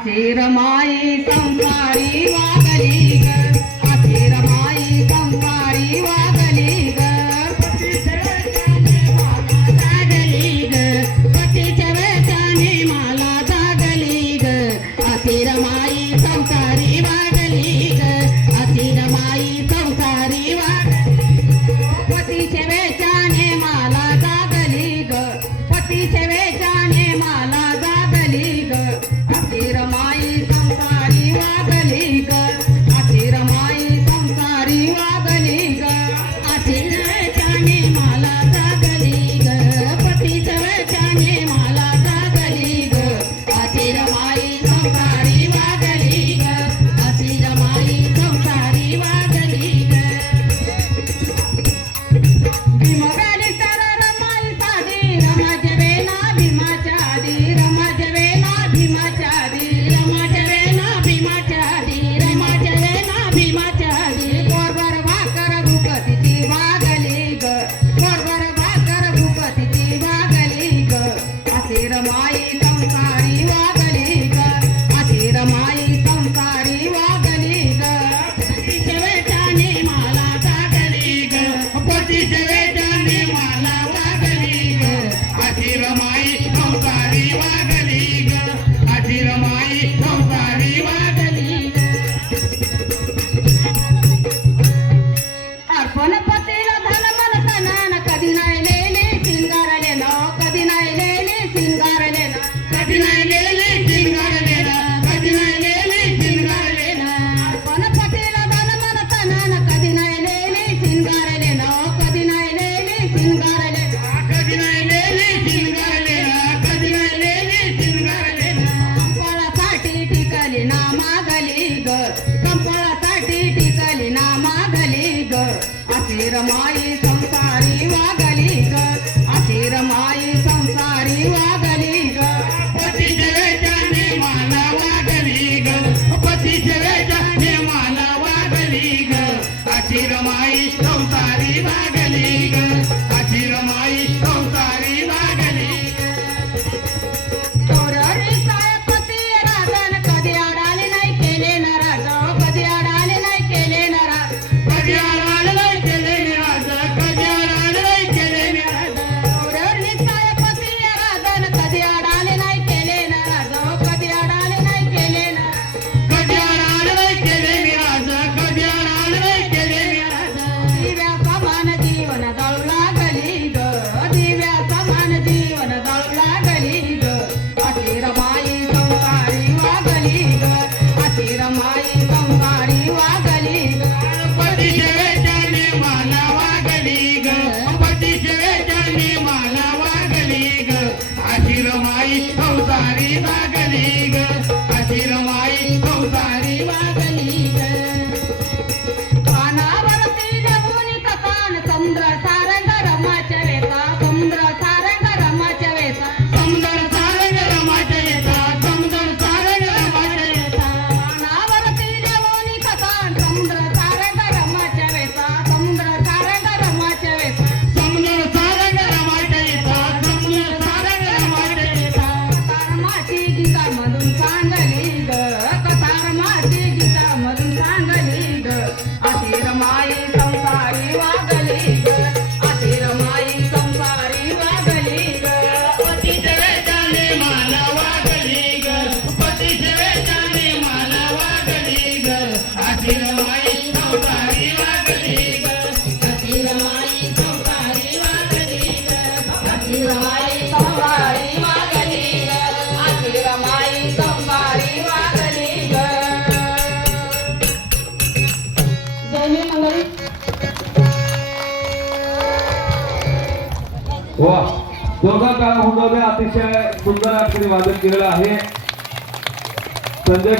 असे रमाई संसारी वागली ग, असे रमाई संसारी वागली ग, पतीच्या वेचाने मला जागली ग, असे रमाई संसारी वागली ग, असे रमाई संसारी पतीच्या वेचाने मला जागली ग, पतीच्या वेचाने मला जागली ग, असे रमाई संसारी वागली ग, असे रमाई संसारी वागली ग, असे वेचाने मला जागली ग, पतीच्या वेचाने मला जागली ग, असे रमाई संसारी वागली ग, असे रमाई संसारी वागली ग. भीमगाली तर रमाई साधी रमाच्या वेना भीमाच्या आधी, रमाच्या वेना भीमाच्या आधी, रमाच्या वेना भीमाच्या आधी, रमाच्या वेना भीमाच्या आधी, कोरभर भाकर भूपतीची वागली ग, कोरभर भाकर भूपतीची वागली ग, असे रमाई संसारी वागली ग, असे रमाई संसारी वागली ग, पतीच्या वेचाने मला जागली ग, पतीच्या वेचाने मला वागली ग, अशी रमाई संसारी वागली ग, अशी रमाई संसारी वागली ग. अर्पण पतीला धन मन सणान कधी नाही लेले सिंगारले न, कधी नाही लेले सिंगारले न, कधी नाही लेले सिंगारले न, कधी नाही लेले सिंगारले न. अर्पण पतीला धन मन सणान कधी नाही लेले सिंगारले न, कधी नाही लेले सिंगारले न, कधी नाही लेले सिंगारले न, कधी नाही लेले सिंगारले न. कंपाळासाठी टिकली ना मागली ग, कंपाळासाठी टिकली ना मागली ग, असे रमाई संसारी वागली ग, असे रमाई संसारी वागली ग, पतीच्या वेचाने मला वागली ग, पतीच्या वेचाने मला वागली ग, अशी रमाई संसारी वागली ग, अशी रमाई संसारी वागली ग. तोरणी काय पती राजन कधी अडाले नाही केले न राज, कधी अडाले नाही केले न राज, कधी अडाले नाही केले न राज, कधी अडाले नाही केले न राज. तोरणी काय पती राजन कधी अडाले नाही केले न राज, कधी अडाले नाही केले न राज, कधी अडाले नाही केले न राज, कधी अडाले नाही केले न राज. दिव्या समान जीवन जळू लागली ग, दिव्या समान जीवन जळू लागली ग, अशी रमाई संसारी वागली ग, अशी रमाई संसारी वागली ग, पतीच्या वेचाने मला वागली ग, पतीच्या वेचाने मला वागली ग, अशी रमाई संसारी वागली ग, अशी रमाई संसारी वागली ग. कानावरती जगुनी कसान समुद्र सारंग रमाच्या वेसा, समुद्र सारंग रमाच्या वेसा, समुद्र सारंग रमाच्या वेसा, समुद्र सारंग रमाच्या वेसा. कानावरती जगुनी कसान समुद्र सारंग रमाच्या वेसा, समुद्र सारंग रमाच्या वेसा, समुद्र सारंग रमाच्या वेसा, समुद्र सारंग रमाच्या वेसा. कथारमाची गीता मधून सांगली ग, कथारमाची गीता मधून सांगली ग, अशी रमाई संसारी वागली ग, अशी रमाई संसारी वागली ग, पतीच्या वेचाने मला वागली ग, पतीच्या वेचाने मला वागली ग, अशी रमाई संसारी वागली ग, अशी रमाई संसारी वागली ग, अशी रमाई संसारी वागली ग, अशी रमाई संसारी वागली ग. जय मी मंगळी. वा, दोघा काळ अतिशय सुंदर अक्षरी वादन केलेलं आहे. संजय